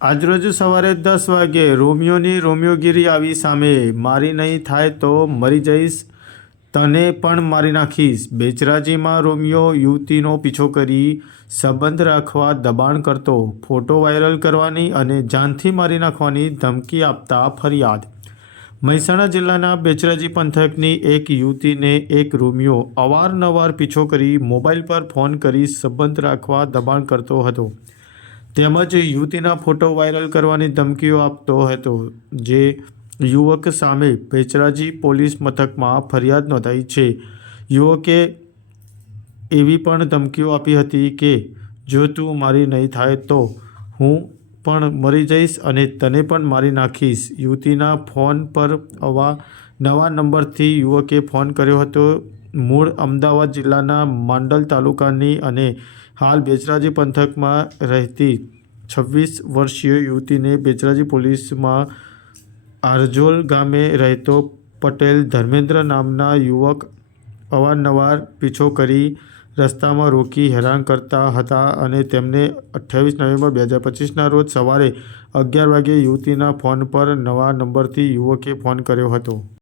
આજરોજ સવારે 10 વાગ્યે રોમિયોની રોમિયોગીરી આવી સામે, મારી નહીં થાય તો મરી જઈશ, તને પણ મારી નાખીશ. બેચરાજીમાં રોમિયો યુવતીનો પીછો કરી સંબંધ રાખવા દબાણ કરતો, ફોટો વાયરલ કરવાની અને જાનથી મારી નાખવાની ધમકી આપતા ફરિયાદ. મહેસાણા જિલ્લાના બેચરાજી પંથકની એક યુવતીને એક રોમિયો અવારનવાર પીછો કરી મોબાઈલ પર ફોન કરી સંબંધ રાખવા દબાણ કરતો હતો, તેમજ યુવતીના ફોટો વાયરલ કરવાની ધમકીઓ આપતો હતો. જે યુવક સામે બેચરાજી પોલીસ મથકમાં ફરિયાદ નોંધાઈ છે. યુવકે એવી પણ ધમકીઓ આપી હતી કે જો તું મારી નહીં થાય તો હું પણ મરી જઈશ અને તને પણ મારી નાખીશ. યુવતીના ફોન પર નવા નંબરથી યુવકે ફોન કર્યો હતો. મૂળ અમદાવાદ જિલ્લાના માંડલ તાલુકાની અને હાલ બેચરાજી પંથકમાં રહેતી 26 વર્ષીય યુવતીને બેચરાજી પોલીસમાં આરજોલ ગામે રહેતો પટેલ ધર્મેન્દ્ર નામના યુવક અવારનવાર પીછો કરી રસ્તામાં રોકી હેરાન કરતા હતા અને તેમને 28 નવેમ્બર 2025ના રોજ સવારે 11 વાગ્યે યુવતીના ફોન પર નવા નંબરથી યુવકે ફોન કર્યો હતો.